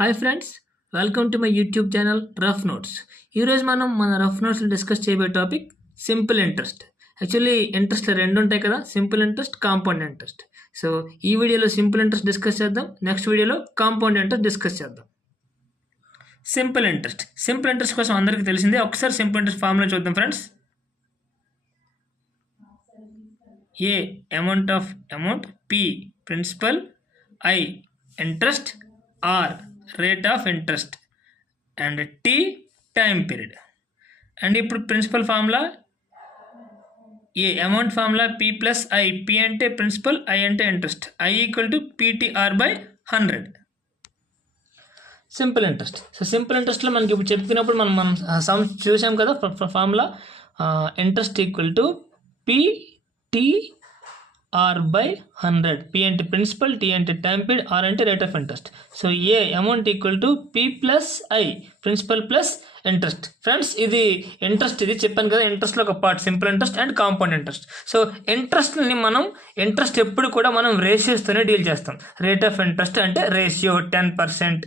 Hi friends, welcome to my YouTube channel rough notes. ఈరోజు మనం మన రఫ్ నోట్స్లో డిస్కస్ చేయబోయే టాపిక్ సింపుల్ ఇంట్రెస్ట్. యాక్చువల్లీ ఇంట్రెస్ట్లో రెండు ఉంటాయి కదా, simple interest, compound interest. So ఈ వీడియోలో సింపుల్ ఇంట్రెస్ట్ డిస్కస్ చేద్దాం, నెక్స్ట్ వీడియోలో కాంపౌండ్ ఇంట్రెస్ట్ డిస్కస్ చేద్దాం. సింపుల్ ఇంట్రెస్ట్ కోసం అందరికీ తెలిసిందే. ఒకసారి సింపుల్ ఇంట్రెస్ట్ ఫార్ములా చూద్దాం friends. A amount, P principal, I interest, R rate of interest and T time period. And ఇప్పుడు principal formula A amount formula P plus I. P అంటే principal, I అంటే interest. I equal to PTR by 100. Simple interest. So simple ఇంట్రెస్ట్లో మనకి ఇప్పుడు చెప్తున్నప్పుడు మనం sum చూసాం కదా formula. Interest equal to PTR by 100. P అంటే ప్రిన్సిపల్, టీ అంటే టైం పీరియడ్, ఆర్ అంటే rate of interest. So A amount equal to P plus I, principal plus interest. Friends ఇది ఇంట్రెస్ట్, ఇది చెప్పాను కదా ఇంట్రెస్ట్లో ఒక part simple interest and compound interest. So ఇంట్రెస్ట్ని ఇంట్రెస్ట్ ఎప్పుడు కూడా మనం రేషియోస్తోనే డీల్ చేస్తాం. రేట్ ఆఫ్ ఇంట్రెస్ట్ అంటే రేషియో 10%,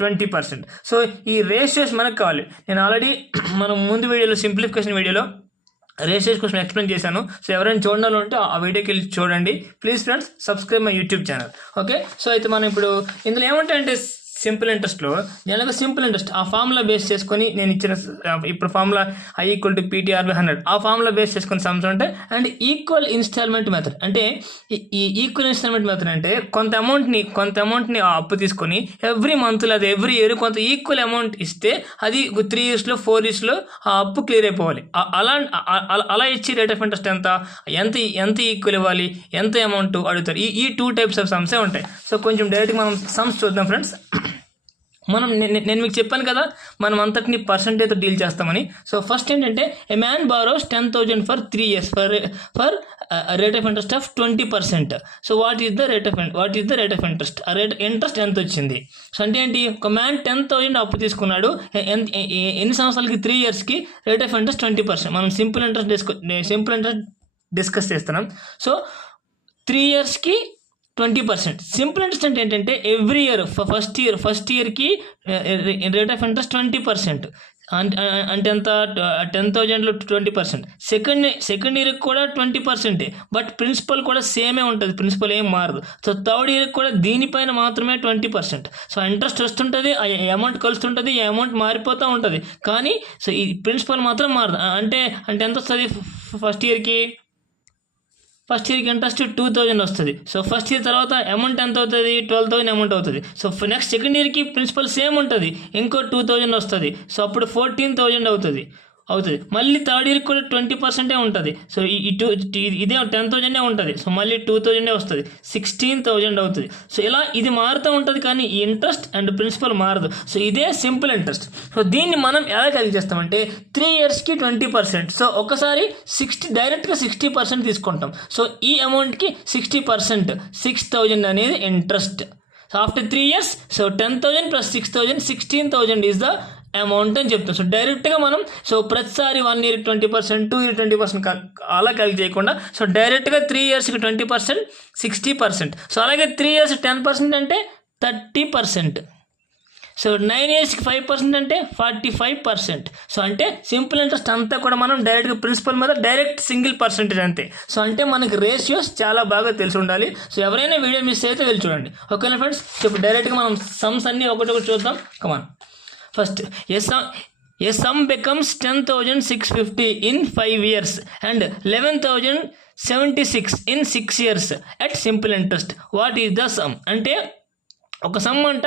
20%. సో ఈ రేషియోస్ మనకు కావాలి. నేను ఆల్రెడీ మనం ముందు వీడియోలో సింప్లిఫికేషన్ వీడియోలో రేషియోస్ కోసం ఎక్స్ప్లెయిన్ చేశాను. సో ఎవరైనా చూడాలో ఉంటే ఆ వీడియోకి వెళ్ళి చూడండి please friends. Subscribe my YouTube channel. Okay, so అయితే మనం ఇప్పుడు ఇందులో ఏమంటాయంటే సింపుల్ ఇంట్రెస్ట్లో నేను సింపుల్ ఇంట్రెస్ట్ ఆ ఫార్ములా బేస్ చేసుకొని నేను ఇచ్చిన ఇప్పుడు formula I equal to PTR by 100 ఆ ఫార్ములా బేస్ చేసుకొని సమ్స్ ఉంటాయి. అండ్ ఈక్వల్ ఇన్స్టాల్మెంట్ మెథడ్ అంటే ఈ ఈక్వల్ ఇన్స్టాల్మెంట్ మెథడ్ అంటే కొంత అమౌంట్ని అప్పు తీసుకొని ఎవ్రీ మంత్ లేదా ఎవ్రీ ఇయర్ కొంత ఈక్వల్ అమౌంట్ ఇస్తే అది 3 yearsలో 4 yearsలో ఆ అప్పు క్లియర్ అయిపోవాలి. అలా ఇచ్చి రేట్ ఆఫ్ ఇంట్రెస్ట్ ఎంత ఈక్వల్ ఇవ్వాలి, ఎంత అమౌంట్ అడుగుతారు. ఈ 2 types ఆఫ్ సమ్సే ఉంటాయి. సో కొంచెం డైరెక్ట్గా మనం సమ్స్ చూద్దాం ఫ్రెండ్స్. నేను మీకు చెప్పాను కదా మనం అంతటిని పర్సెంటేజ్తో డీల్ చేస్తామని. సో ఫస్ట్ ఏంటంటే ఏ man borrows 10,000 for 3 years for rate of interest of 20%. So what is the rate of interest? ఆ రేట్ ఇంట్రెస్ట్ ఎంత వచ్చింది? సో అంటే ఏంటి, ఒక మ్యాన్ 10,000 అప్పు తీసుకున్నాడు. ఎన్ని సంవత్సరాలకి? 3 yearsకి. Rate of interest 20%. మనం సింపుల్ ఇంట్రెస్ట్ డిస్కస్ చేస్తున్నాం. సో 3 yearsకి 20%. సింపుల్ ఇంట్రెస్ట్ అంటే ఏంటంటే ఎవ్రీ ఇయర్ ఫస్ట్ ఇయర్కి రేట్ ఆఫ్ ఇంట్రెస్ట్ 20%. అంటే ఎంత? 10,000లో 20%. సెకండ్ ఇయర్కి కూడా 20%. బట్ ప్రిన్సిపల్ కూడా సేమే ఉంటుంది, ప్రిన్సిపల్ ఏం మారదు. సో థర్డ్ ఇయర్కి కూడా దీనిపైన మాత్రమే 20%. సో ఇంట్రెస్ట్ వస్తుంటుంది, ఆ అమౌంట్ కలుస్తుంటుంది, ఈ అమౌంట్ మారిపోతూ ఉంటుంది. కానీ సో ఈ ప్రిన్సిపల్ మాత్రం మారదు. అంటే ఎంత వస్తుంది? ఫస్ట్ ఇయర్కి ఇంట్రెస్ట్ 2,000 వస్తుంది. సో ఫస్ట్ ఇయర్ తర్వాత అమౌంట్ ఎంత అవుతుంది? 12,000 అమౌంట్ అవుతుంది. సో నెక్స్ట్ సెకండ్ ఇయర్కి ప్రిన్సిపల్ సేమ్ ఉంటుంది, ఇంకో 2,000 వస్తుంది. సో అప్పుడు 14,000 అవుతుంది. మళ్ళీ థర్డ్ ఇయర్కి కూడా 20% ఉంటుంది. సో ఇదే 10,000 ఉంటుంది. సో మళ్ళీ 2,000 వస్తుంది, 16,000 అవుతుంది. సో ఇలా ఇది మారుతూ ఉంటుంది, కానీ ఈ ఇంట్రెస్ట్ అండ్ ప్రిన్సిపల్ మారదు. సో ఇదే సింపుల్ ఇంట్రెస్ట్. సో దీన్ని మనం ఎలా క్యాలిక్యులేట్ చేస్తామంటే 3 yearsకి 20%. సో ఒకసారి డైరెక్ట్గా 60% తీసుకుంటాం. సో ఈ అమౌంట్కి 60%, 6,000 అనేది interest. So after 3 years, so 10,000 plus 6,000, 16,000 is the amount అని చెప్తాం. సో డైరెక్ట్గా మనం ప్రతిసారి 1 year 20%, 2 year 20% అలా క్యాలిక్యులేట్ చేయకుండా సో డైరెక్ట్గా 3 yearsకి 20%, 60%. సో అలాగే 3 years 10% అంటే 30%. సో 9 yearsకి 5% అంటే 45%. సో అంటే సింపుల్ ఇంట్రెస్ట్ అంతా కూడా మనం డైరెక్ట్గా ప్రిన్సిపల్ మీద డైరెక్ట్ సింగిల్ పర్సెంటేజ్ అంతే. సో అంటే మనకి రేషియోస్ చాలా బాగా తెలిసి ఉండాలి. సో ఎవరైనా వీడియో మిస్ అయితే వెళ్ళి చూడండి. ఓకేనా ఫ్రెండ్స్? సో ఇప్పుడు డైరెక్ట్గా మనం సమ్స్ అన్నీ ఒకటి చూద్దాం. Come on. First a sum becomes 10,650 in 5 years and 11,076 in 6 years at simple interest. What is the sum? అంటే ఒక సమ్ అంట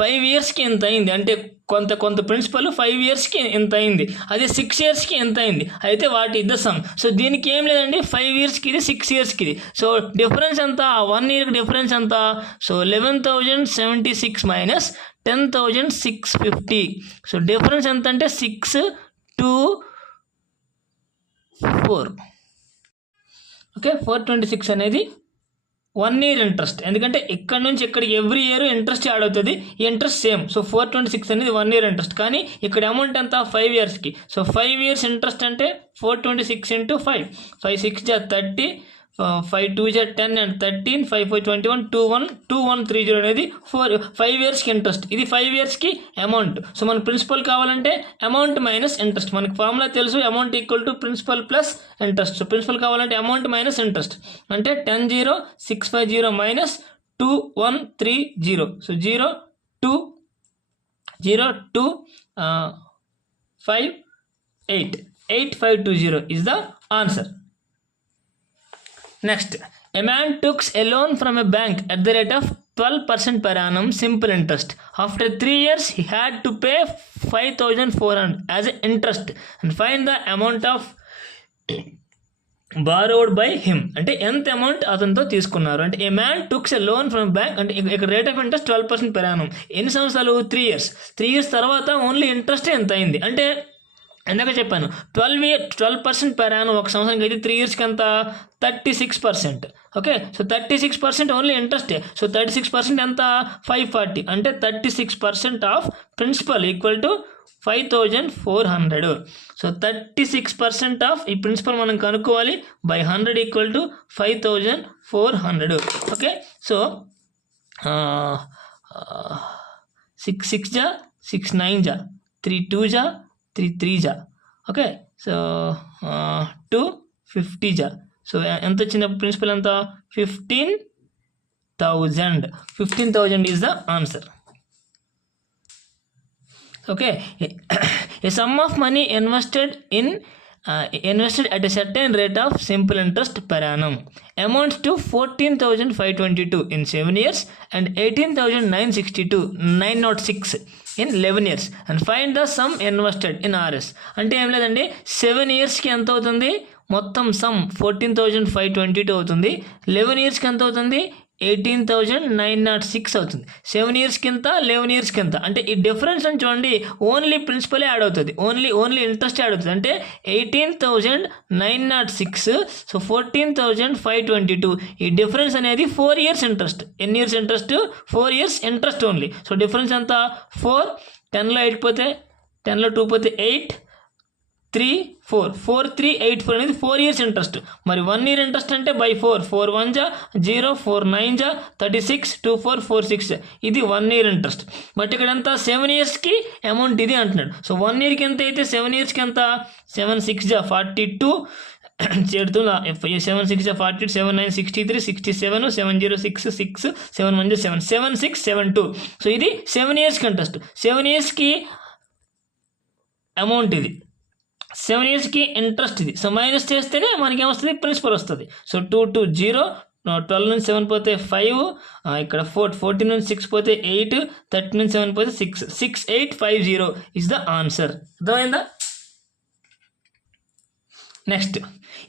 5 yearsకి ఎంత అయింది అంటే కొంత ప్రిన్సిపల్ 5 yearsకి ఎంత అయింది, అదే 6 yearsకి ఎంత అయింది, అయితే what is the sum. So దీనికి ఏం లేదండి, 5 yearsకి ఇది, 6 yearsకి ఇది. సో డిఫరెన్స్ ఎంత? 1 yearకి డిఫరెన్స్ ఎంత? So 11,076 minus 10,650. సో డిఫరెన్స్ ఎంత అంటే 6 to 4. ఓకే, 426 అనేది 1 year ఇంట్రెస్ట్. ఎందుకంటే ఇక్కడ నుంచి ఇక్కడికి ఎవ్రీ ఇయర్ ఇంట్రెస్ట్ యాడ్ అవుతుంది, ఈ ఇంట్రెస్ట్ సేమ్. సో 426 అనేది 1 year ఇంట్రెస్ట్. కానీ ఇక్కడ అమౌంట్ ఎంత? 5 yearsకి. సో 5 years ఇంట్రెస్ట్ అంటే 426 into 5, 5 6 30, 5 2 జా 10 అండ్ 13, 5 4 21, 2130 అనేది 5 ఇయర్స్కి ఇంట్రెస్ట్. ఇది 5 ఇయర్స్కి అమౌంట్. సో మన ప్రిన్సిపల్ కావాలంటే అమౌంట్ మైనస్ ఇంట్రెస్ట్. మనకి ఫార్ములా తెలుసు, amount equal to principal plus interest. So principal కావాలంటే అమౌంట్ మైనస్ ఇంట్రెస్ట్ అంటే 10,0650 minus 2130. So 0 2 0 2 5 8 8520 is the answer. Next, a man took a loan from a bank at the rate of 12% per annum simple interest. After 3 years, he had to pay 5,400 as interest and find the amount of borrowed by him. అంటే ఎంత amount అతనితో తీసుకున్నారు అంటే a man takes a loan from bank అంటే ఇక్కడ rate of interest 12% per annum. ఎన్ని సంవత్సరాలు? 3 years. 3 years తర్వాత ఓన్లీ ఇంట్రెస్ట్ ఎంత అయింది అంటే ఇందాక చెప్పాను 12% per annum ఒక సంవత్సరానికి అయితే 3 yearsకి ఎంత 36%. ఓకే, సో 36% ఓన్లీ ఇంట్రెస్టే. సో 36% ఎంత 540 అంటే 36% of principal equal to 5,400. So 36% of ఈ ప్రిన్సిపల్ మనం కనుక్కోవాలి by 100 equal to 5,400. Okay, so 6 6 జా 6 9 జా 3 2 జా 3 3 జా. ఓకే, సో 250 జా. సో ఎంత వచ్చింది ప్రిన్సిపల్ ఎంత 15,000. 15,000 is the answer. Okay, a sum of money invested at a certain rate of simple interest per annum amounts to 14,522 in 7 years and 18,906 in 11 years and find the sum invested in RS. అంటే ఏం లేదండి 7 yearsకి ఎంత అవుతుంది మొత్తం some 14,522 అవుతుంది. 11 yearsకి ఎంత అవుతుంది 18,906 అవుతుంది. 7 yearsకి ఎంత 11 yearsకి ఎంత అంటే ఈ డిఫరెన్స్ అని చూడండి ఓన్లీ ప్రిన్సిపలే యాడ్ అవుతుంది, ఓన్లీ ఇంట్రెస్ట్ యాడ్ అవుతుంది. అంటే 18,906 సో 14,522 ఈ డిఫరెన్స్ అనేది 4 years ఇంట్రెస్ట్. ఎన్ని years interest 4 years interest only. So difference ఎంత 4, 10లో 8 పోతే 10లో 2 పోతే 8 3 4 4384 అనేది 4 years ఇంట్రెస్ట్. మరి 1 year ఇంట్రెస్ట్ అంటే బై 4 4 1 జా 0 4 9 జా 36 2 4 4 6 ఇది 1 year ఇంట్రెస్ట్. బట్ ఇక్కడ ఎంత 7 yearsకి అమౌంట్ ఇది అంటున్నాడు. సో 1 yearకి ఎంత అయితే 7 yearsకి ఎంత 7 6 జా 42 7 6 జా 40 7 9 63 67 7 0 6 6 7 1 జా 7 7 6 7 2. సో ఇది 7 yearsకి ఇంట్రెస్ట్. 7 yearsకి అమౌంట్ ఇది 7 yearsకి ఇంట్రెస్ట్ ఇది. సో మైనస్ చేస్తేనే మనకి ఏమొస్తుంది ప్రిన్సిపల్ వస్తుంది. సో 2 2 0 12 నుంచి 7 పోతే 5 ఇక్కడ 14 నుంచి 6 పోతే 8 30 నుంచి 7 పోతే 6 6850 ఇస్ ద ఆన్సర్. అర్థమైందా? Next,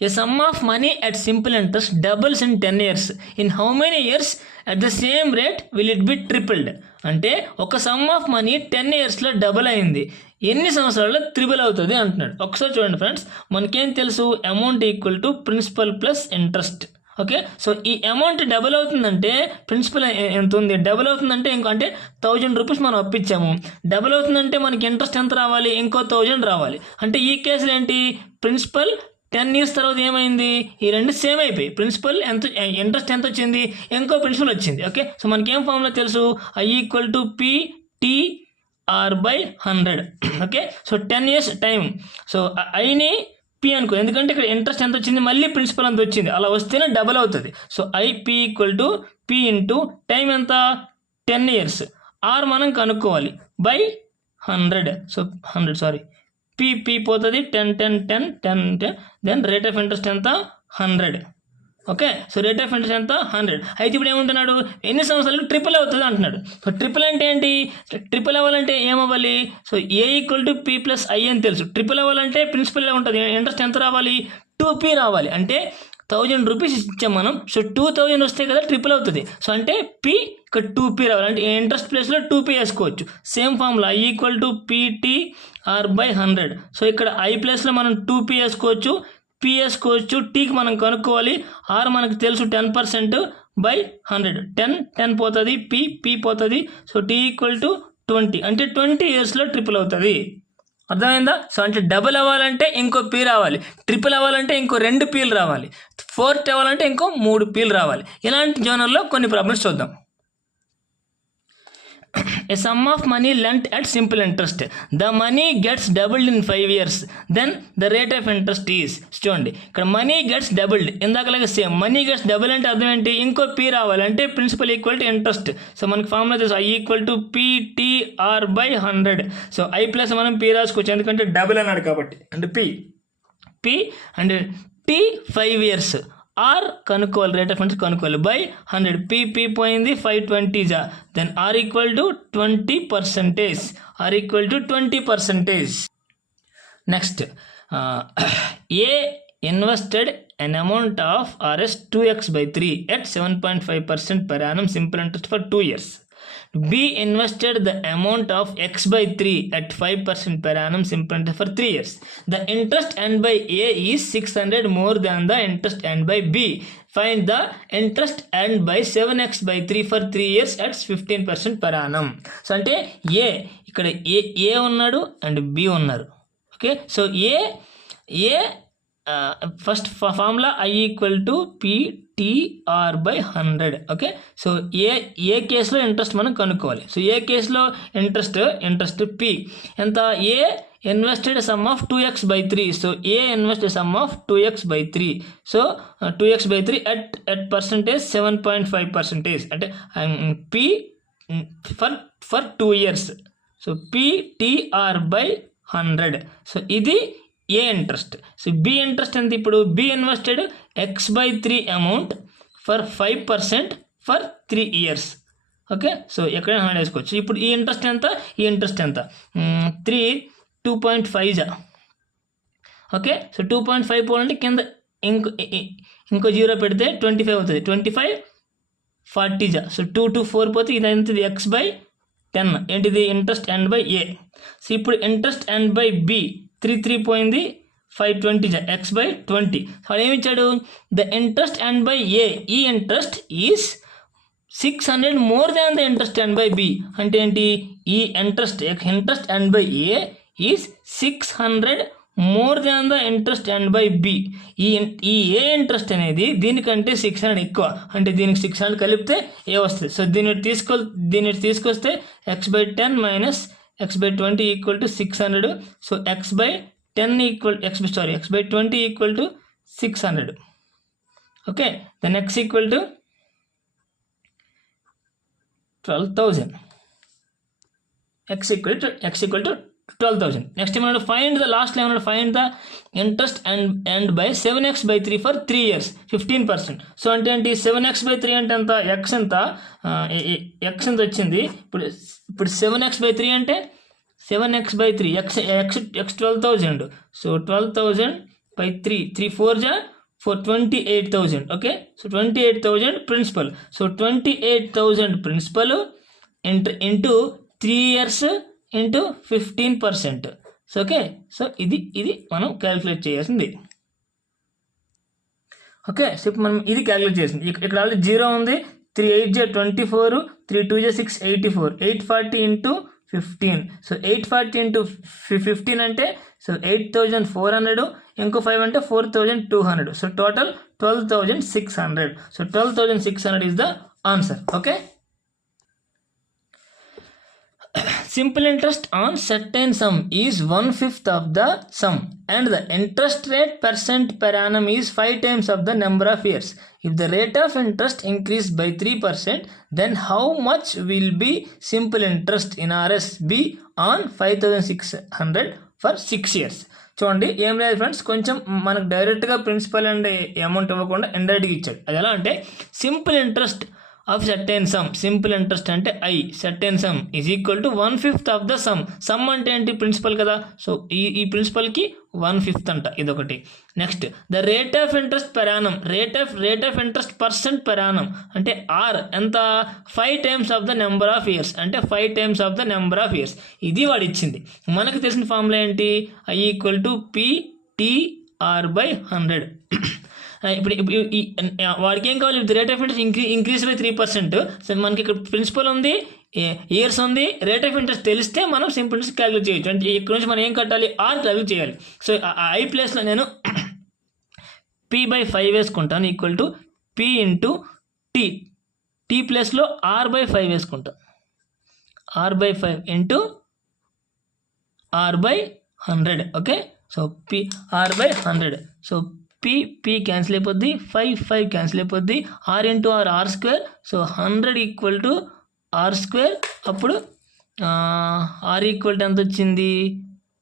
a sum of money at simple interest doubles in 10 years. In how many years at the same rate will it be tripled. అంటే ఒక సమ్ ఆఫ్ మనీ 10 yearsలో డబుల్ అయింది, ఎన్ని సంవత్సరాల్లో త్రిబుల్ అవుతుంది అంటున్నాడు. ఒకసారి చూడండి ఫ్రెండ్స్, మనకేం తెలుసు amount equal to principal plus interest. Okay, so ఈ అమౌంట్ డబుల్ అవుతుందంటే ప్రిన్సిపల్ ఎంత ఉంది డబుల్ అవుతుందంటే అంటే 1,000 రూపీస్ మనం అప్పించాము, డబుల్ అవుతుందంటే మనకి ఇంట్రెస్ట్ ఎంత రావాలి ఇంకో 1,000 రావాలి. అంటే ఈ కేసులో ఏంటి ప్రిన్సిపల్ 10 years తర్వాత ఏమైంది ఈ రెండు సేమ్ అయిపోయి ప్రిన్సిపల్ ఎంత ఇంట్రెస్ట్ ఎంత వచ్చింది ఇంకో ప్రిన్సిపల్ వచ్చింది. ఓకే, సో మనకేం ఫార్ములా తెలుసు I equal to PTR/100. Okay, so 10 years time. So ఐని పి అనుకో ఎందుకంటే ఇక్కడ ఇంట్రెస్ట్ ఎంత వచ్చింది మళ్ళీ ప్రిన్సిపల్ ఎంత వచ్చింది అలా వస్తేనే డబల్ అవుతుంది. So IP equal to P into time ఎంత 10 years. ఆర్ మనం కనుక్కోవాలి బై 100. సో 100 పి పోతుంది 10 10 10 10 10 దెన్ రేట్ ఆఫ్ ఇంట్రెస్ట్ ఎంత 100. Okay, so rate of interest ఎంత 100. అయితే ఇప్పుడు ఏమంటున్నాడు ఎన్ని సంవత్సరాలు ట్రిపుల్ అవుతుంది అంటున్నాడు. సో ట్రిపుల్ అంటే ఏంటి ట్రిపుల్ అవ్వాలంటే ఏమవ్వాలి so A equal to P plus I అని తెలుసు. ట్రిపుల్ అవ్వాలంటే ప్రిన్సిపల్ ఉంటుంది ఇంట్రెస్ట్ ఎంత రావాలి 2P రావాలి. అంటే 1,000 రూపీస్ ఇచ్చాం మనం. సో 2,000 వస్తే కదా ట్రిపుల్ అవుతుంది. సో అంటే P ఇక్కడ 2P రావాలి అంటే ఇంట్రెస్ట్ ప్లేస్లో 2P వేసుకోవచ్చు. Same formula I equal to PTR/100. So ఇక్కడ I ప్లేస్లో మనం 2P వేసుకోవచ్చు, P వేసుకోవచ్చు, Tకి మనం కనుక్కోవాలి. R మనకు తెలుసు 10% బై 100 10 పోతుంది P పోతుంది. సో T ఈక్వల్ టు 20 అంటే 20 yearsలో ట్రిపుల్ అవుతుంది. అర్థమైందా? సో అంటే డబుల్ అవ్వాలంటే ఇంకో పీ రావాలి, ట్రిపుల్ అవ్వాలంటే ఇంకో 2 పీలు రావాలి, ఫోర్త్ అవ్వాలంటే ఇంకో 3 పీలు రావాలి. ఇలాంటి జోనర్లో కొన్ని ప్రాబ్లమ్స్ చూద్దాం. A sum of money lent at simple interest. The money gets doubled in 5 years. Then the rate of interest is. చూడండి ఇక్కడ మనీ గెట్స్ డబుల్డ్, ఇందాకలాగా సేమ్ మనీ గెట్స్ డబుల్ అంటే అర్థం ఏంటి? ఇంకో పీ రావాలంటే principal equal to interest. So మనకి formula తెలుసు, I equal to PTR/100. So I plus మనం పీ రాసుకోవచ్చు, ఎందుకంటే డబుల్ అన్నాడు కాబట్టి. అంటే P and T 5 years, R కనుక్కోవాలి, రేట్ ఆఫ్ ఇంట్రెస్ట్ కనుక్కోవాలి, బై 100. పీ పోయింది, 520 జా, then R equal to 20%. Next A invested an amount of Rs 2x/3 at 7.5% per annum simple interest for 2 years. B invested the amount of x/3 at 5% per annum simple interest for 3 years. The interest earned by A is 600 more than the interest earned by B. Find the interest earned by 7x/3 for 3 years at 15% per annum. So అంటే A ఇక్కడ A ఉన్నాడు and B ఉన్నారు. Okay, so A first formula I equal to PTR/100. Okay, so A కేసులో interest మనం కనుక్కోవాలి. So A కేసులో interest P ఎంత? A invested sum of 2x/3. So A invested sum of 2x/3. So 2x/3 at percentage 7.5%. అంటే P for 2 years. So PTR/100. So ఇది A interest. So B interest ఎంత? ఇప్పుడు B invested x/3 amount for 5% for 3 years. Okay, so ఎక్కడైనా 100 వేసుకోవచ్చు. ఇప్పుడు ఈ interest ఎంత? 2.5 జా. ఓకే, సో 2.5 పోవాలంటే కింద ఇంకో 0 పెడితే 25 అవుతుంది. 25 40 జా. సో 2 to 4 పోతే ఇది అవుతుంది x/10. ఏంటిది? Interest and by A. So ఇప్పుడు ఇంట్రెస్ట్ అండ్ బై బి 3 పోయింది, 520 జా, x/20. వాడు ఏమి ఇచ్చాడు? The interest and by A, ఈ interest is 600 more than the interest and by B. అంటే ఏంటి? ఈ interest and by A is 600 more than the interest and by B. ఈ ఏ ఇంట్రెస్ట్ అనేది దీనికంటే 600 ఎక్కువ, అంటే దీనికి 600 కలిపితే ఏ వస్తుంది. సో దీన్ని తీసుకొస్తే x/10 minus x/20 equal to 600. So x/20 equal to 600. Okay, then x equal to 12,000. x equal to 12,000. Next ఏమన్నాడు? ఫైండ్ ద లాస్ట్ ఏమన్నాడు? Find the interest and by 7x/3 for 3 years 15%. So అంటే ఏంటి? 7x/3 అంటే ఎంత? X ఎంత వచ్చింది. ఇప్పుడు 7x/3 అంటే 7x/3 x 12,000. సో 12,000/3 3 4 జా 28,000. Okay, so 28,000 principal. So 28,000 principal into 3 years into 15%. So okay, so ఇది మనం క్యాలిక్యులేట్ చేయాల్సింది. ఓకే, సో ఇప్పుడు మనం ఇది క్యాలిక్యులేట్ చేసింది. ఇక్కడ ఆల్రెడీ 0 ఉంది. 3 8 జా 24, 3 2 జా 6 84, 840 ఇంటూ 15. సో 840 ఇంటూ 15 అంటే సో 8,400, ఇంకో 5 అంటే 4,200. So total 12,600. So 12,600 is the answer. Okay, simple interest on certain sum is 1/5 of the sum and the interest rate percent per annum is 5 times of the number of years. If the rate of interest increased by 3%, then how much will be simple interest in RSB on 5,600 for 6 years? చూడండి, ఏం లేదు friends, కొంచెం మనకు డైరెక్ట్గా principal and amount ఇవ్వకుండా ఇండైరెక్ట్గా ఇచ్చాడు. అది ఎలా అంటే simple interest of certain sum. Simple interest అంటే I certain sum is equal to 1/5 of the sum. Sum అంటే ఏంటి? ప్రిన్సిపల్ కదా. సో ఈ ప్రిన్సిపల్కి 1/5 అంట, ఇదొకటి. Next the rate of interest per Yanam. Rate of interest percent per Yanam అంటే ఆర్ ఎంత? 5 times of the number of years, అంటే 5 times of the number of years. ఇది వాడు ఇచ్చింది. మనకు తెలిసిన ఫార్ములా ఏంటి? I equal to PTR/100. ఇప్పుడు వాడికి ఏం కావాలి? Rate of interest increase by 3%. So మనకి ఇక్కడ ప్రిన్సిపల్ ఉంది, ఇయర్స్ ఉంది, రేట్ ఆఫ్ ఇంట్రెస్ట్ తెలిస్తే మనం సింపుల్ ఇంట్రెస్ట్ క్యాలిక్యులేట్ చేయొచ్చు. అంటే ఇక్కడ నుంచి మనం ఏం కట్టాలి, ఆర్ క్యాలిక్యులేట్ చేయాలి. సో ఐ ప్లేస్లో నేను p/5 వేసుకుంటాను equal to p into T ప్లేస్లో r/5 వేసుకుంటాను. r/5 into r/100. Okay, so r/100. So p cancel అయిపోద్ది, 5 క్యాన్సిల్ అయిపోద్ది, r into r square. So 100 equal to r square. అప్పుడు r ఈక్వల్ టు ఎంత వచ్చింది,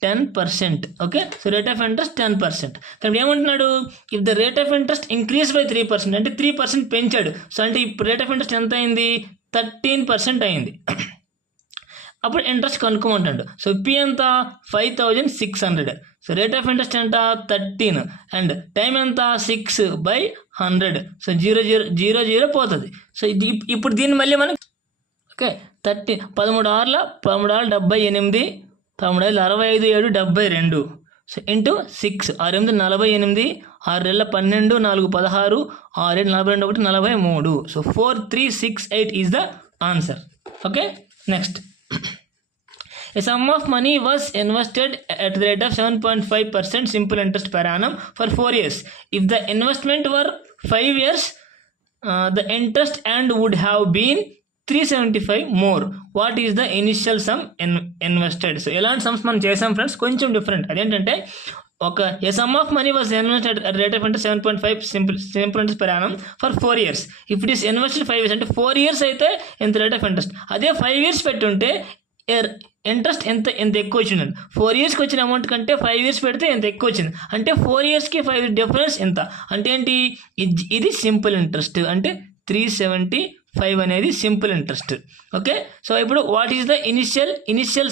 10%. Okay, so rate of interest 10%. కాబట్టి ఏమంటున్నాడు, if the rate of interest increase by 3%, అంటే 3% పెంచాడు. So అంటే ఇప్పుడు రేట్ ఆఫ్ ఇంట్రెస్ట్ ఎంత అయింది, 13% అయింది. అప్పుడు ఇంట్రెస్ట్ కనుక్కోమంటాడు. సో పి ఎంత, 5600. సో రేట్ ఆఫ్ ఇంట్రెస్ట్ ఎంత, 13, అండ్ టైం ఎంత, 6/100. సో 0 పోతుంది. సో ఇప్పుడు దీన్ని మళ్ళీ మనం okay 13 6 78, 13 65 7 72. So into 6, 6 8 48, 6 2 12, 4 16, 6 7 42, 1 43. So 4368 is the answer. Okay, next. A sum of money was invested at the rate of 7.5% simple interest per annum for 4 years. If the investment were 5 years, the interest and would have been 375 more. What is the initial sum invested? So ఎలాంటి sums మనం చేసాం friends, కొంచెం different. అదేంటంటే a sum of money was invested at rate of interest 7.5 simple interest per annum for 4 years. If it is invested 5 years, అంటే 4 years అయితే ఎంత rate of interest. అదే 5 years పెట్టుంటే ఇంట్రెస్ట్ ఎంత ఎక్కువ వచ్చింది. 4 yearsకి వచ్చిన అమౌంట్ కంటే 5 years పెడితే ఎంత ఎక్కువ వచ్చింది. అంటే 4 yearsకి 5 years డిఫరెన్స్ ఎంత అంటే ఏంటి, ఇది సింపుల్ ఇంట్రెస్ట్. అంటే 375 అనేది సింపుల్ ఇంట్రెస్ట్. ఓకే, సో ఇప్పుడు what is the initial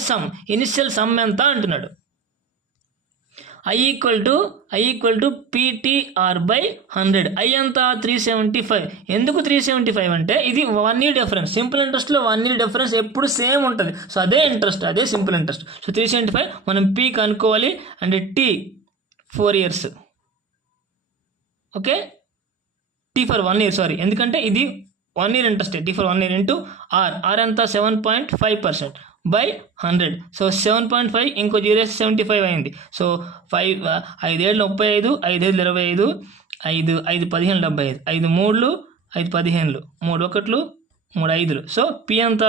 some ఎంత అంటున్నాడు. I equal to PTR/100. I ఎంత, 375. ఎందుకు 375 అంటే ఇది 1 year డిఫరెన్స్. సింపుల్ ఇంట్రెస్ట్లో 1 year డిఫరెన్స్ ఎప్పుడు సేమ్ ఉంటుంది. సో అదే ఇంట్రెస్ట్, అదే సింపుల్ ఇంట్రెస్ట్. సో 375 మనం P కనుక్కోవాలి, అంటే T 4 years. Okay, T for 1 year, sorry, ఎందుకంటే ఇది 1 year ఇంట్రెస్ట్. T for 1 year into R ఎంత, 7.5% by 100. సో 7.5 ఇంకో 0 75 అయింది. సో 5 5 ఏళ్ళు 35, 5 ఏళ్ళు 25, 5 5 15 75, 5 3 5 15, 3 1 3 5. సో P ఎంత,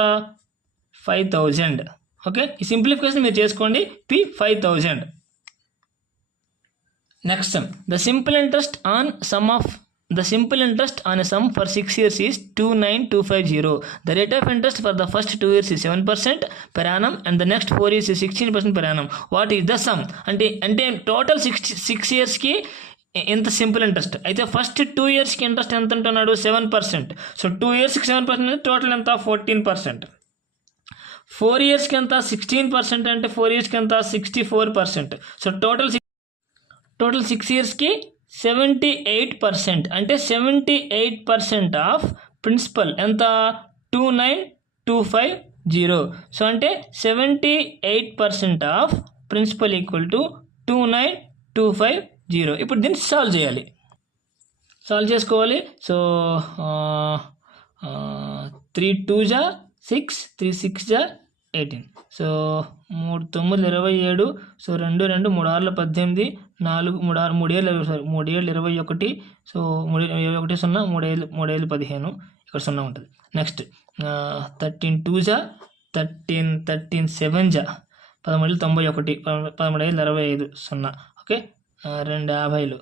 5000. ఓకే, ఈ సింప్లిఫికేషన్ మీరు చేసుకోండి. P 5000. Next some, the simple interest on a sum for 6 years is 29250. The rate of interest for the first 2 years is 7% per annum and the next 4 years is 16% per annum. What is the sum? అంటే total 6 yearsకి ఎంత simple interest అయితే first 2 yearsకి interest ఎంత అంటున్నాడు, 7%. So 2 yearsకి 7% total ఎంత, 14%. 4 yearsకి ఎంత, 16%. అంటే 4 yearsకి ఎంత, 64%. So total 6 yearsకి 78%. అంటే 78% ఆఫ్ ప్రిన్సిపల్ ఎంత, 29250. సో అంటే 78% ఆఫ్ ప్రిన్సిపల్ ఈక్వల్ టు 29250. ఇప్పుడు దీన్ని సాల్వ్ చేసుకోవాలి. సో 3 2 6, 3 6 18. సో 3 9 27. సో 2 2 3 6 18, 4 3 6 3 7 21. సో 3 21 0, 3 5 15. ఇక్కడ 0 ఉంటుంది. నెక్స్ట్ 13 2 13 13 7 13 91, 13 25 0. ఓకే, 2 50.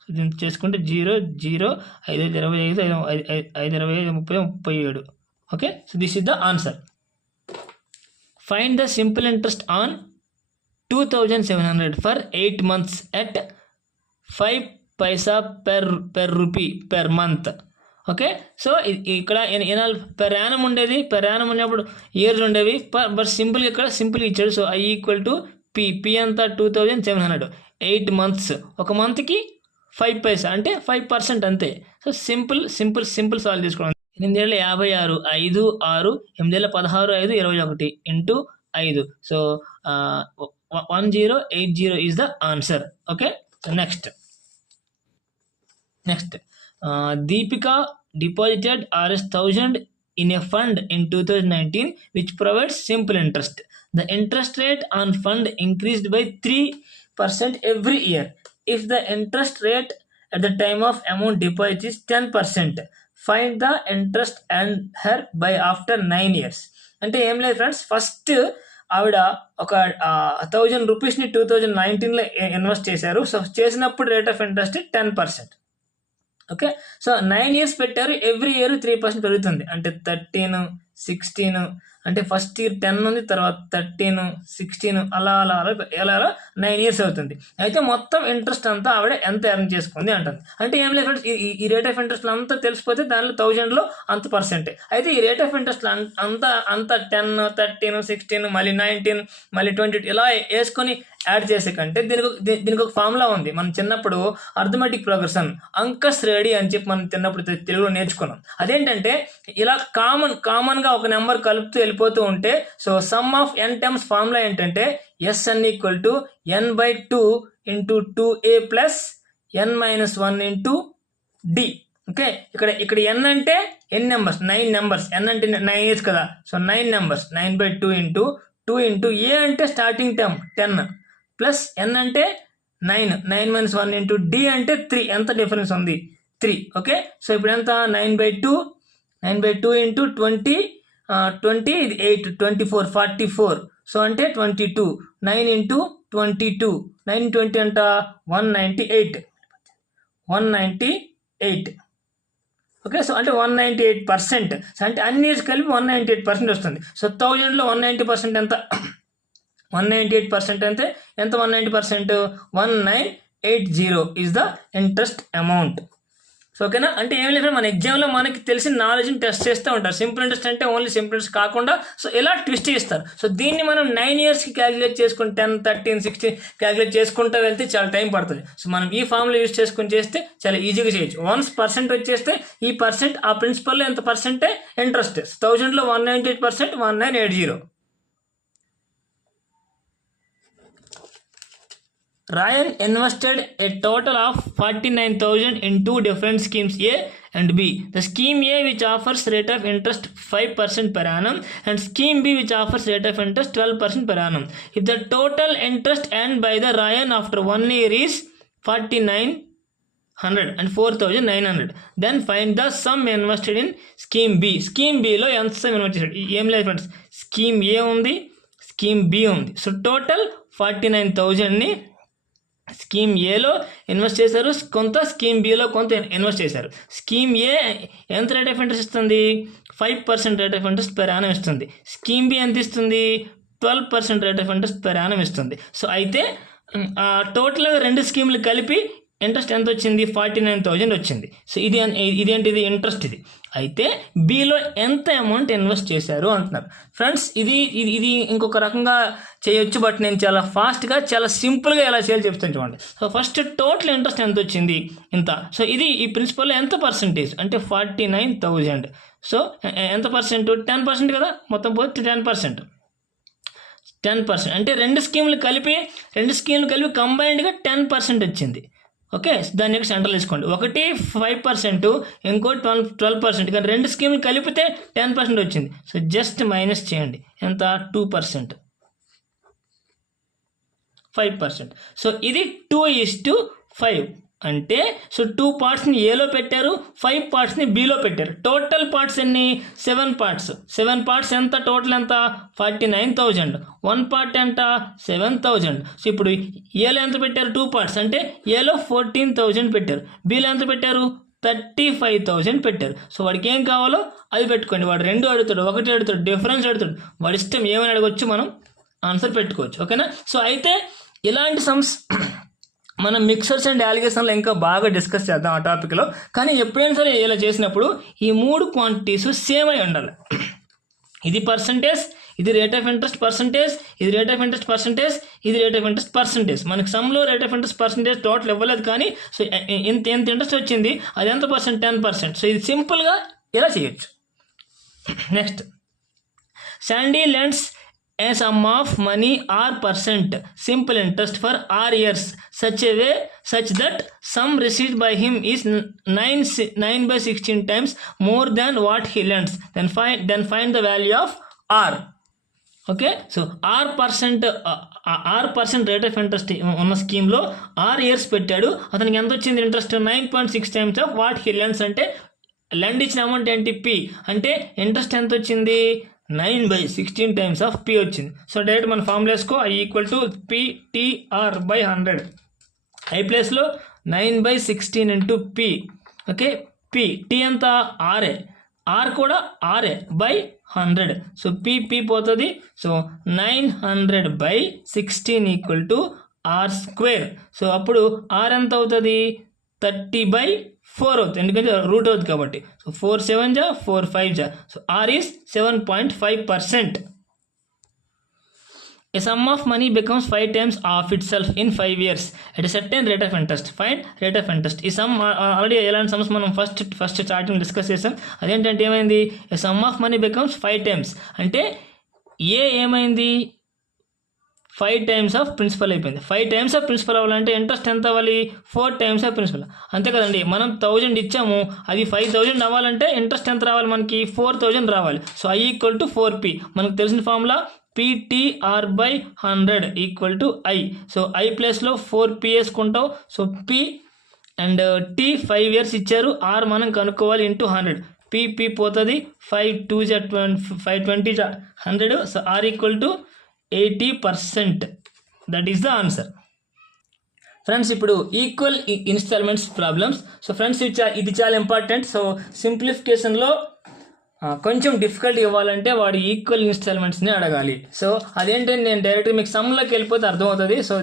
సో దీన్ని చేసుకుంటే 0 0 5 25 5 25 30 37. Okay, so this is the answer. Find the simple interest on 2700 for 8 months at 5 paisa per rupee per month. Okay, so ఇక్కడ per Yanam ఉండేది, per Yanam ఉన్నప్పుడు years ఉండేవి, but సింపుల్గా ఇక్కడ సింపుల్ ఇచ్చాడు. So I equal to P అంతా 2700, 8 months, ఒక మంత్కి 5 పైసా అంటే 5% అంతే. సో సింపుల్ సాల్వ్ చేసుకోవడం. 8 ఏళ్ళ 56, 5 6, 8 ఏళ్ళ 16 5 21 into 5. So 1080 is the answer. Okay, next Deepika deposited Rs 1000 in a fund in 2019 which provides simple interest. The interest rate on fund increased by 3% every year. If the interest rate at the time of amount deposit is 10%, find the interest earned her by after 9 years. అంటే ఏం లేదు friends, first ఆవిడ ఒక 1000 రూపీస్ని 2019లో invest చేశారు. So చేసినప్పుడు rate of interest 10%. Okay, so 9 years పెట్టారు, every year 3% పెరుగుతుంది. అంటే 13, 16, అంటే ఫస్ట్ ఇయర్ 10 ఉంది, తర్వాత 13, 16 అలా 9 years అవుతుంది. అయితే మొత్తం ఇంట్రెస్ట్ అంతా ఆవిడ ఎంత ఎర్న్ చేసుకుంది అంటుంది. అంటే ఏం లేదు ఫ్రెండ్స్, ఈ రేట్ ఆఫ్ ఇంట్రెస్ట్ అంతా తెలిసిపోతే దానిలో 1000లో అంత పర్సెంటే. అయితే ఈ రేట్ ఆఫ్ ఇంట్రెస్ట్ అంతా 10, 13, 16, మళ్ళీ 19, మళ్ళీ 20 ఇలా వేసుకొని యాడ్ చేసే కంటే దీనికి ఒక ఫార్ములా ఉంది. మనం చిన్నప్పుడు అర్థమెటిక్ ప్రోగ్రెషన్, అంక శ్రేణి అని చెప్పి మనం చిన్నప్పుడు తెలుగులో నేర్చుకున్నాం. అదేంటంటే ఇలా కామన్గా ఒక నెంబర్ కలుపుతూ వెళ్ళిపోతూ ఉంటే, so some of n times formula ఏంటంటే Sn = n/2 × 2a + n-1 × d. Okay, ఇక్కడ n అంటే ఎన్ని నెంబర్స్, 9 నెంబర్స్. n అంటే 9 years కదా, సో 9 నెంబర్స్, 9/2 × 2 × a అంటే స్టార్టింగ్ టర్మ్ 10 ప్లస్ n అంటే 9, 9-1 × d అంటే 3. ఎంత డిఫరెన్స్ ఉంది? 3. ఓకే, సో ఇప్పుడు ఎంత? 9/2 × 20, 20 ఇది 8, 24, 44. సో అంటే 22. 9 × 22, 9 × 20 అంట 198. ఓకే, సో అంటే 198%. అంటే అన్ని ఇయర్స్ కలిపి 198% వస్తుంది. సో 1000లో 190% ఎంత? 198% అంటే ఎంత? 190%, 1980 is the interest amount. So ఓకేనా, అంటే ఏం లేదు, మన ఎగ్జామ్లో మనకి తెలిసిన నాలెడ్జ్ని టెస్ట్ చేస్తూ ఉంటారు. సింపుల్ ఇంట్రెస్ట్ అంటే ఓన్లీ సింపుల్ ఇంట్రెస్ట్ కాకుండా సో ఇలా ట్విస్ట్ ఇస్తారు. సో దీన్ని మనం 9 yearsకి క్యాలిక్యులేట్ చేసుకుని 10, 13, 16 క్యాలిక్యులేట్ చేసుకుంటూ వెళ్తే చాలా టైం పడుతుంది. సో మనం ఈ ఫార్ములా యూజ్ చేసుకుని చేస్తే చాలా ఈజీగా చేయొచ్చు. 1% వచ్చేస్తే ఈ పర్సెంట్ ఆ ప్రిన్సిపల్లో ఎంత పర్సెంటే interest. 1000లో 198%, 1980. Ryan invested a total of 49,000 in 2 different schemes A and B. The scheme A, which offers rate of interest 5% per annum, and scheme B, which offers rate of interest 12% per annum. If the total interest earned by the Ryan after 1 year is 4,900 and 4,900, then find the sum invested in scheme B. Scheme B లో ఎంత some invest చేశాడు? ఏం లేదు friends, scheme ఏ ఉంది, scheme B ఉంది. So total 49,000ని scheme ఏలో invest చేశారు, కొంత స్కీమ్ బిలో కొంత ఇన్వెస్ట్ చేశారు. స్కీమ్ ఏ ఎంత రేట్ ఆఫ్ ఇంట్రెస్ట్ ఇస్తుంది? 5% rate of interest per Yanam ఇస్తుంది. స్కీమ్ బి ఎంత ఇస్తుంది? 12% rate of interest per Yanam ఇస్తుంది. సో అయితే టోటల్గా 2 స్కీములు కలిపి ఇంట్రెస్ట్ ఎంత వచ్చింది? 49,000 వచ్చింది. సో ఇదేంటిది? ఇంట్రెస్ట్ ఇది. అయితే బిలో ఎంత అమౌంట్ ఇన్వెస్ట్ చేశారు అంటున్నారు. ఫ్రెండ్స్ ఇది ఇంకొక రకంగా చేయొచ్చు, బట్ నేను చాలా ఫాస్ట్గా చాలా సింపుల్గా ఎలా చేయాలో చెప్తాను చూడండి. సో ఫస్ట్ టోటల్ ఇంట్రెస్ట్ ఎంత వచ్చింది? ఇంత. సో ఇది ఈ ప్రిన్సిపల్లో ఎంత పర్సెంటేజ్ అంటే 49,000. సో ఎంత పర్సెంట్? 10% కదా, మొత్తం పోతే 10%. 10% అంటే 2 స్కీములు కలిపి కంబైన్డ్గా 10% వచ్చింది. ఓకే, దాన్ని యొక్క సెంట్రల్ తీసుకోండి. ఒకటి 5%, ఇంకోటి 12%. కానీ 2 స్కీములు కలిపితే 10% వచ్చింది. సో జస్ట్ మైనస్ చేయండి. ఎంత? 2%, 5%. సో ఇది 2:5 అంటే సో 2 partsని ఏలో పెట్టారు, 5 partsని బిలో పెట్టారు. టోటల్ పార్ట్స్ ఎన్ని? 7 parts. 7 parts ఎంత? టోటల్ ఎంత? 49,000. 1 part ఎంత? 7,000. సో ఇప్పుడు ఏలో ఎంత పెట్టారు? 2 parts అంటే ఏలో 14,000 పెట్టారు, బిలో ఎంత పెట్టారు? 35,000 పెట్టారు. సో వాడికి ఏం కావాలో అది పెట్టుకోండి. వాడు 2 అడుగుతాడు, 1 అడుగుతాడు, డిఫరెన్స్ అడుగుతాడు, వాడి ఇష్టం ఏమని అడగొచ్చు, మనం ఆన్సర్ పెట్టుకోవచ్చు. ఓకేనా, సో అయితే ఇలాంటి సమ్స్ మనం మిక్సర్స్ అండ్ అలిగేషన్లో ఇంకా బాగా డిస్కస్ చేద్దాం ఆ టాపిక్లో. కానీ ఎప్పుడైనా సరే ఇలా చేసినప్పుడు ఈ 3 క్వాంటిటీస్ సేమ్ అయి ఉండాలి. ఇది పర్సంటేజ్, ఇది రేట్ ఆఫ్ ఇంట్రెస్ట్ పర్సంటేజ్, ఇది రేట్ ఆఫ్ ఇంట్రెస్ట్ పర్సంటేజ్, ఇది రేట్ ఆఫ్ ఇంట్రెస్ట్ పర్సంటేజ్. మనకి సమ్లో rate of interest percentage total ఇవ్వలేదు, కానీ సో ఎంత ఇంట్రెస్ట్ వచ్చింది, అది ఎంత పర్సెంట్? 10%. సో ఇది సింపుల్గా ఇలా చేయొచ్చు. Next, Sandy lends a sum of money or percent simple interest for r years such that sum received by him is 9/16 times more than what he lends, then find the value of r. Okay, so R percent rate of interest ఉన్న స్కీమ్లో 6 years పెట్టాడు. అతనికి ఎంత వచ్చింది interest? 9.6 times of what he lends. అంటే lend ఇచ్చిన amount ఏంటి? P. అంటే ఇంట్రెస్ట్ ఎంత వచ్చింది? 9/16 టైమ్స్ ఆఫ్ పి వచ్చింది. సో డైరెక్ట్ మన ఫార్ములా వేసుకో, I equal to PTR/100. I ప్లేస్లో 9/16 into P. Okay, P. T ఎంత? ఆర్ఏ. ఆర్ కూడా ఆర్ఏ బై 100. సో పి పోతుంది. So 900/16 equal to R square. So అప్పుడు ఆర్ ఎంత అవుతుంది? 30/4 అవుతుంది, ఎందుకంటే రూట్ అవుతుంది కాబట్టి. సో 4 7 జా 4 5 జా. So R is 7.5%. A sum of money becomes 5 times of itself in 5 years at a certain rate of interest. Find rate of interest. ఈ సమ్ ఆల్రెడీ ఎలాంటి సమ్స్ మనం ఫస్ట్ స్టార్టింగ్ డిస్కస్ చేసాం. అదేంటంటే ఏమైంది? A sum of money becomes 5 times. అంటే ఏమైంది? 5 times of principal అయిపోయింది. 5 times of principal అవ్వాలంటే ఇంట్రెస్ట్ ఎంత అవ్వాలి? 4 times ఆఫ్ ప్రిన్సిపల్. అంతే కదండి, మనం 1000 ఇచ్చాము, అది 5000 అవ్వాలంటే ఇంట్రెస్ట్ ఎంత రావాలి? మనకి 4000 రావాలి. So I equal to 4p. మనకు తెలిసిన formula PTR/100 equal to I. So I ప్లేస్లో 4p వేసుకుంటావు. So P and T 5 years ఇచ్చారు, ఆర్ మనం కనుక్కోవాలి ఇంటూ 100. పి పోతుంది. 5 2 520 100. So R equal to 80%. That is the answer. Friends, ఇప్పుడు equal instalments problems. So friends, ఇది చాలా ఇంపార్టెంట్. సో సింప్లిఫికేషన్లో కొంచెం డిఫికల్ట్ ఇవ్వాలంటే వాడు ఈక్వల్ ఇన్స్టాల్మెంట్స్ని అడగాలి. సో అదేంటంటే నేను డైరెక్ట్గా మీకు సమ్లోకి వెళ్ళిపోతే అర్థమవుతుంది. సో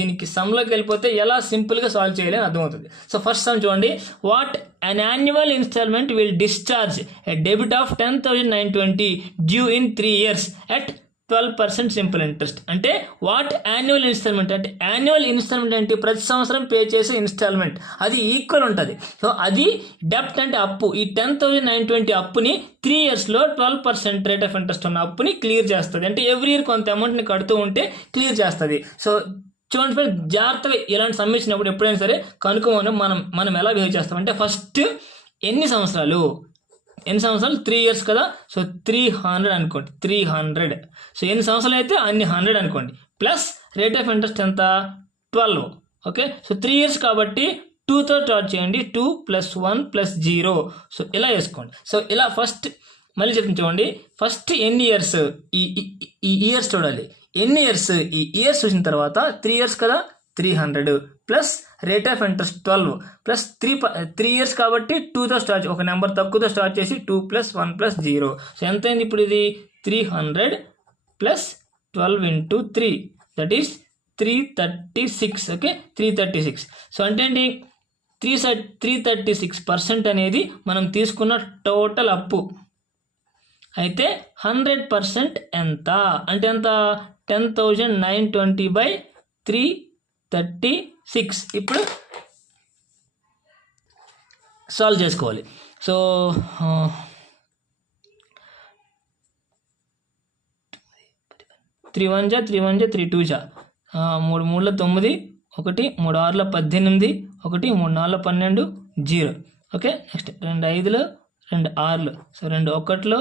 దీనికి సమ్లోకి వెళ్ళిపోతే ఎలా సింపుల్గా సాల్వ్ చేయాలని అర్థమవుతుంది. సో ఫస్ట్ సమ్ చూడండి. What an annual installment will discharge a debit of 10,920 due in 3 years at 12% simple interest. అంటే వాట్ యాన్యువల్ ఇన్స్టాల్మెంట్ అంటే, యాన్యువల్ ఇన్స్టాల్మెంట్ అంటే ప్రతి సంవత్సరం పే చేసే ఇన్స్టాల్మెంట్, అది ఈక్వల్ ఉంటుంది. సో అది డెప్ట్ అంటే అప్పు. ఈ 10,920 అప్పుని 3 yearsలో 12% రేట్ ఆఫ్ ఇంట్రెస్ట్ ఉన్న అప్పుని క్లియర్ చేస్తుంది. అంటే ఎవ్రీ ఇయర్ కొంత అమౌంట్ని కడుతూ ఉంటే క్లియర్ చేస్తుంది. సో చూడండి ఫ్రెండ్స్, జాగ్రత్తగా ఇలాంటి సమ్ ఇచ్చినప్పుడు ఎప్పుడైనా సరే కనుక్కోమని మనం ఎలా బిహేవ్ చేస్తాం అంటే, ఫస్ట్ ఎన్ని సంవత్సరాలు 3 years కదా. సో 300 అనుకోండి, 300. సో ఎన్ని సంవత్సరాలు అయితే అన్ని 100 అనుకోండి. ప్లస్ రేట్ ఆఫ్ ఇంట్రెస్ట్ ఎంత? 12. ఓకే, సో 3 years కాబట్టి 2తో స్టార్ట్ చేయండి. 2 + 1 + 0. సో ఇలా వేసుకోండి. సో ఇలా ఫస్ట్ మళ్ళీ చెప్పింది చూడండి. ఫస్ట్ ఎన్ని ఇయర్స్, ఈ ఇయర్స్ చూడాలి. ఎన్ని ఇయర్స్, ఈ ఇయర్స్ చూసిన తర్వాత 3 years కదా, 300 plus rate of interest 12 plus 3 years కాబట్టి 2తో స్టార్ట్, ఒక నెంబర్ తక్కువతో స్టార్ట్ చేసి 2 + 1 + 0. సో ఎంత అయింది ఇప్పుడు? ఇది 300 + 12 × 3, దట్ ఈస్ 336. ఓకే, 336. సో అంటే ఏంటి? 336% అనేది మనం తీసుకున్న టోటల్ అప్పు. అయితే 100% ఎంత అంటే ఎంత? 10,920/336. ఇప్పుడు సాల్వ్ చేసుకోవాలి. సో 3 1 జా 3 1 జా 3 2 జా 3 3 9, 1 3 6 18, 1 3 4 12, 0. Okay, next 2 5 2 6. So 2 1 2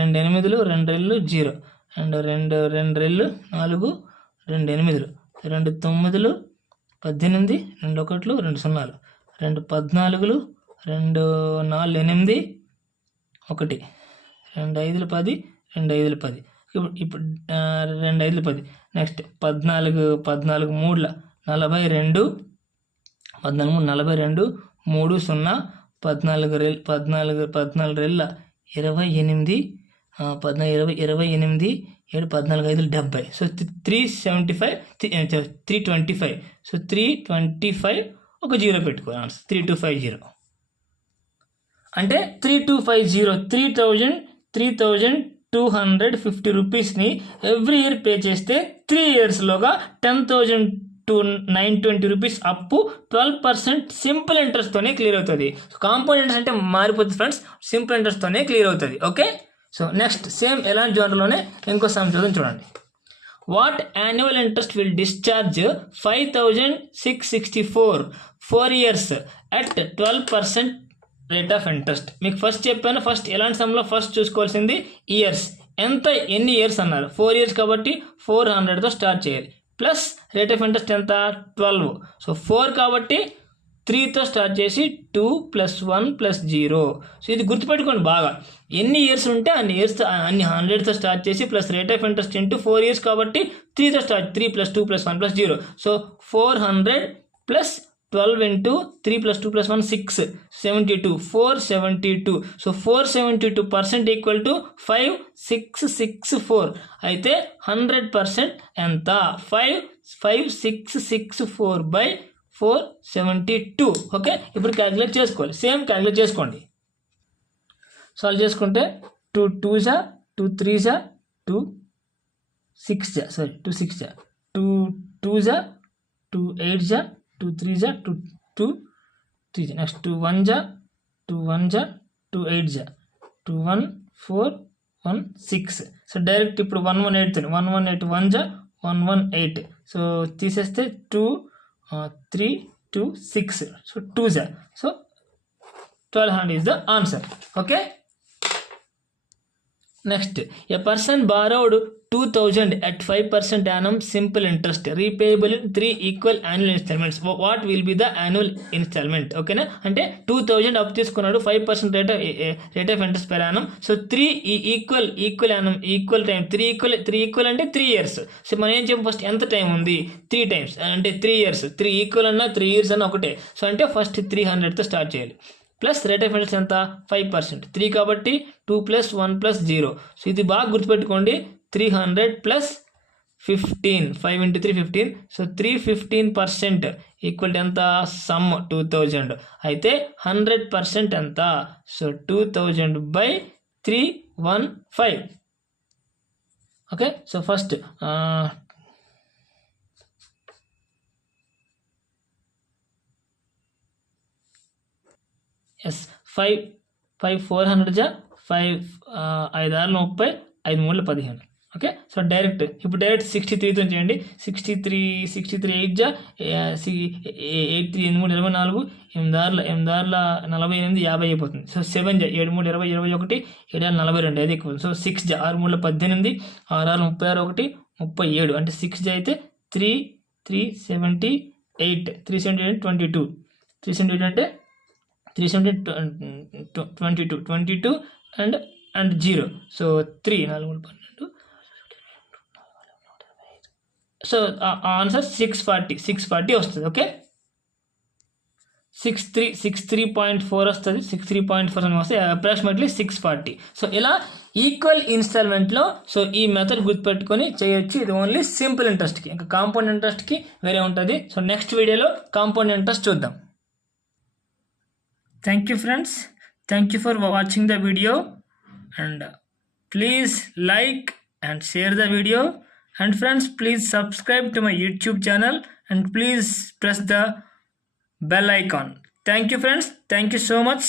8 2 2 0 and 2 2 4 2 8 2 9 18 2 1 2 0 2 0 2 14 2 4 8 1 2 5 10 2 5 10. ఇప్పుడు 2 5 10. నెక్స్ట్ 14 3 42 14 3 42 3 0 14 14 14 28 14 28 7 14 5 70. సో 375 325. సో 325 ఒక 0 పెట్టుకో. ఆన్సర్ 3250. అంటే 3250 3,250 రూపీస్ని ఎవ్రీ ఇయర్ పే చేస్తే 3 yearsలోగా 10,920 రూపీస్ అప్పు 12% సింపుల్ ఇంట్రెస్ట్తోనే క్లియర్ అవుతుంది. కాంపౌండ్ ఇంట్రెస్ట్ అంటే మారిపోతుంది ఫ్రెండ్స్, సింపుల్ ఇంట్రెస్ట్తోనే క్లియర్ అవుతుంది. ఓకే, సో నెక్స్ట్ సేమ్ ఎలాంటి జోనర్లోనే ఇంకో సమ్ చూడండి. What annual interest will discharge 5664 4 years at 12% rate of interest. మీకు ఫస్ట్ చెప్పాను, ఫస్ట్ ఎలాంటి సమ్లో ఫస్ట్ చూసుకోవాల్సింది ఇయర్స్. ఎన్ని ఇయర్స్ అన్నారు? 4 years కాబట్టి 400తో స్టార్ట్ చేయాలి. ప్లస్ రేట్ ఆఫ్ ఇంట్రెస్ట్ ఎంత? 12. సో 4 కాబట్టి 3తో స్టార్ట్ చేసి 2 + 1 + 0. సో ఇది గుర్తుపెట్టుకోండి బాగా. ఎన్ని ఇయర్స్ ఉంటే అన్ని 100తో స్టార్ట్ చేసి plus rate of interest into 4 years కాబట్టి 3తో start, 3 + 2 + 1 + 0. So 400 + 12 into 3 + 2 + 1 6 72 472. So 472% equal to 5664. అయితే 100% ఎంత? 5664/472. ఓకే, ఇప్పుడు క్యాలిక్యులేట్ చేసుకోవాలి. సేమ్ క్యాలిక్యులేట్ చేసుకోండి. సాల్వ్ చేసుకుంటే 2 2s 2 3s 2 6s 2 6s 2 2s 2 8s 2 3s 2 2 3s. Next 2 1s 2 1s 2 8s 2 1 4 1 6. So direct ఇప్పుడు 118 118 1s 118. So తీసేస్తే 2 3 2 6. So 2s. So 1200 is the answer. Okay. Next, a person borrowed 2000 at 5% annum simple interest repayable in 3 equal annual installments. What will be the annual installment? ఓకేనా, అంటే 2000 అప్పు తీసుకున్నాడు, 5% rate of interest per annum. So 3 equal annum equal time 3 equal అంటే 3 years. So మనం ఏం చెప్పు, first ఎంత time ఉంది? 3 times అంటే 3 years. 3 ఈక్వల్ అన్నా 3 years అన్నా ఒకటే. సో అంటే ఫస్ట్ 300తో స్టార్ట్ చేయాలి. ప్లస్ రేట్ ఆఫ్ ఇంట్రెస్ట్ ఎంత? 5%. 3 కాబట్టి 2 + 1 + 0. సో ఇది బాగా గుర్తుపెట్టుకోండి. 300 + 15 5 × 3 15. సో 315% ఈక్వల్ ఎంత? సమ్ 2000. అయితే 100% ఎంత? So 2000/315. Okay, so first S 5 400 5 5 6 30 5 3 15. Okay, so direct 63తో చేయండి. 63 8 8 3 8 3 24 8 6 48 50 అయిపోతుంది. సో 7 7 3 20 21 7 42 అది ఎక్కువ. సో 6 6 3 18 6 36 37 అంటే 6 అయితే 378 22 378 అంటే 322 and 0. సో 3 4 12. సో ఆన్సర్ 640 వస్తుంది. ఓకే, 63.4 వస్తుంది. 63.4 వస్తే అప్రాక్సిమేట్లీ 640. సో ఇలా ఈక్వల్ ఇన్స్టాల్మెంట్లో సో ఈ మెథడ్ గుర్తుపెట్టుకొని చేయొచ్చు. ఇది ఓన్లీ సింపుల్ ఇంట్రెస్ట్కి, ఇంకా కాంపౌండ్ ఇంట్రెస్ట్కి వేరే ఉంటుంది. సో నెక్స్ట్ వీడియోలో కాంపౌండ్ ఇంట్రెస్ట్ చూద్దాం. Thank you friends. Thank you for watching the video, and please like and share the video, and friends please subscribe to my YouTube channel and please press the bell icon. Thank you friends. Thank you so much.